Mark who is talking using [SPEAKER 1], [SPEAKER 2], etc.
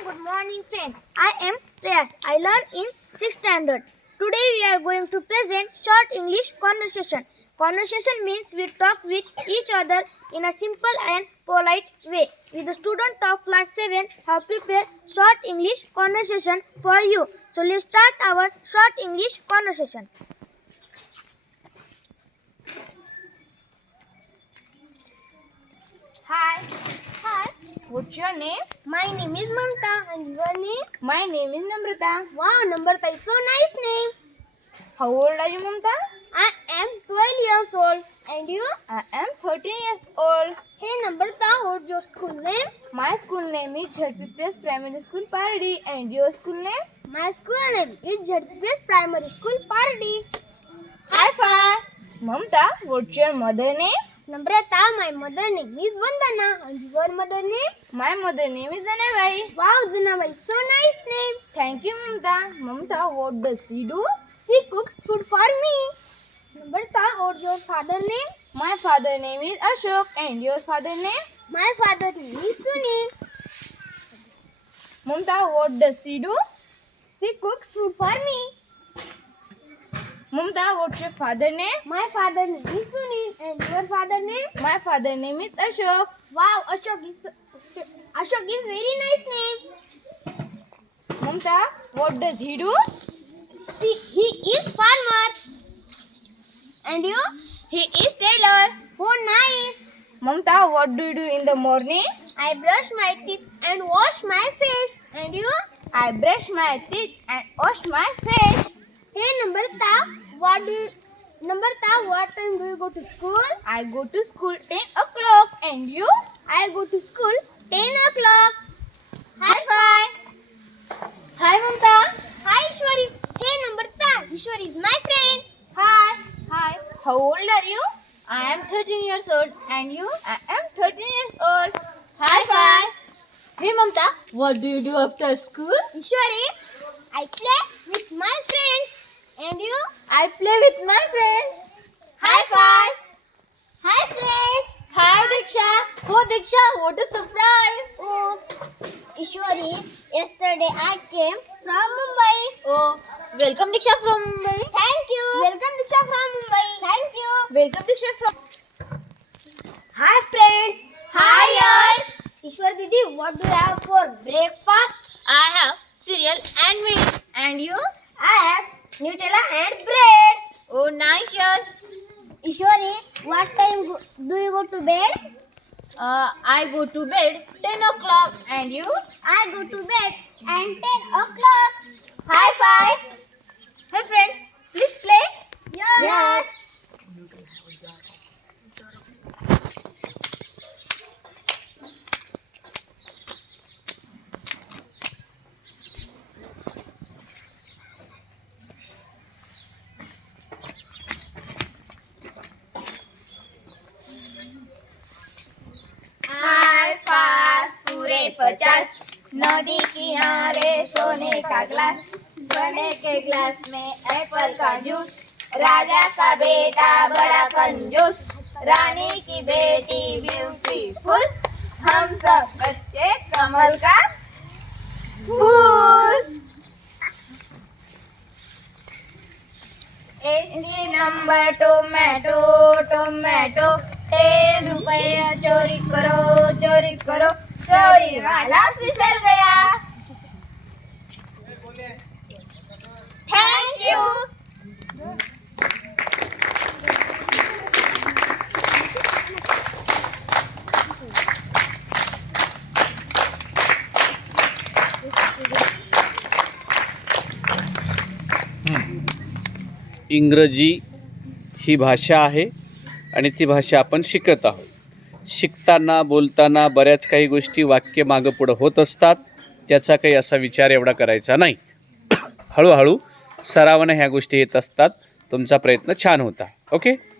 [SPEAKER 1] good morning friends. I am Prayas. I learn in 6th standard. Today we are going to present short English conversation. Conversation means we talk with each other in a simple and polite way. We the student of class 7 have prepared short English conversation for you. So let's start our short English conversation.
[SPEAKER 2] Hi,
[SPEAKER 1] Hi,
[SPEAKER 2] what's your name?
[SPEAKER 1] my name is Mamta and your name?
[SPEAKER 2] My name is Namrata.
[SPEAKER 1] Wow, Namrata is so nice name.
[SPEAKER 2] How old are you, Mamta?
[SPEAKER 1] I am 12 years old. And you?
[SPEAKER 2] I am 13 years old.
[SPEAKER 1] Hey Namrata, what's your school name?
[SPEAKER 2] My school name is ZPPS Primary School Paradi. And your school name?
[SPEAKER 1] My school name is ZPS Primary School Paradi.
[SPEAKER 2] High five. Mamta, what's your mother name?
[SPEAKER 1] Namrata, my mother name is Vandana. And your mother name?
[SPEAKER 2] My mother name is Anabai.
[SPEAKER 1] Wow, Janavai, so nice name.
[SPEAKER 2] Thank you, Mamta. Mamta, what does she do?
[SPEAKER 1] She cooks food for me. Namrata, what's your father name?
[SPEAKER 2] My father name is Ashok. And your father name?
[SPEAKER 1] My father name is Sunil.
[SPEAKER 2] Mamta, what does she do?
[SPEAKER 1] She cooks food for me.
[SPEAKER 2] Mamta, what's your father name?
[SPEAKER 1] My father name is Sunil. And your father name?
[SPEAKER 2] My father name is Ashok.
[SPEAKER 1] Wow, Ashok is very nice name.
[SPEAKER 2] Mamta, what does he do?
[SPEAKER 1] He is farmer. And you?
[SPEAKER 2] He is tailor.
[SPEAKER 1] Oh, nice.
[SPEAKER 2] Mamta, what do you do in the morning?
[SPEAKER 1] I brush my teeth and wash my face. And you?
[SPEAKER 2] I brush my teeth and wash my face.
[SPEAKER 1] Hey, Namrata, what time do you go to school?
[SPEAKER 2] I go to school 10 o'clock. And you?
[SPEAKER 1] I go to school 10 o'clock.
[SPEAKER 2] High five.
[SPEAKER 1] Hi, Mamta. Hi, Ishwari. Hey, Namrata, Ishwari is my friend.
[SPEAKER 2] Hi. Hi. How old are you?
[SPEAKER 1] I am 13 years old. And you?
[SPEAKER 2] I am 13 years old.
[SPEAKER 1] High five.
[SPEAKER 2] Hey Mamta, what do you do after school?
[SPEAKER 1] Ishwari, I play with my friends. And you?
[SPEAKER 2] I play with my friends.
[SPEAKER 1] High five. Hi, friends.
[SPEAKER 2] Hi Diksha. Oh Diksha, what a surprise.
[SPEAKER 1] Oh, Ishwari, yesterday I came from Mumbai.
[SPEAKER 2] Oh, welcome Diksha from Mumbai.
[SPEAKER 1] Thank you. Welcome, Diksha from Mumbai. Thank you.
[SPEAKER 2] Welcome Diksha from...
[SPEAKER 1] Hi, friends.
[SPEAKER 2] Hi,
[SPEAKER 1] Yash. Ishwar Didi, what do you have for breakfast?
[SPEAKER 2] I have cereal and milk. And you?
[SPEAKER 1] I have Nutella and bread.
[SPEAKER 2] Oh, nice, Yash.
[SPEAKER 1] Ishwari, what time do you go to bed?
[SPEAKER 2] I go to bed 10 o'clock. And you?
[SPEAKER 1] I go to bed at 10 o'clock. High five.
[SPEAKER 2] Hey friends, please play.
[SPEAKER 1] Yes.
[SPEAKER 2] आस पास पूरे 50 नदी किनारे सोने का glass सोने के glass में Apple का juice राजा का बेटा बड़ा कंजूस रानी की बेटी ब्यूटीफुल हम सब बच्चे कमल का फूल एसटी नंबर टोमेटो टोमेटो 10 रुपया चोरी करो चोरी वाला फिसल गया थैंक यू
[SPEAKER 3] इंग्रजी ही भाषा आहे आणि ती भाषा आपण शिकत आहोत. शिकताना बोलताना बऱ्याच काही गोष्टी वाक्य मागं पुढं होत असतात. त्याचा काही असा विचार एवढा करायचा नाही. हळूहळू सरावानं ह्या गोष्टी येत असतात. तुमचा प्रयत्न छान होता. ओके.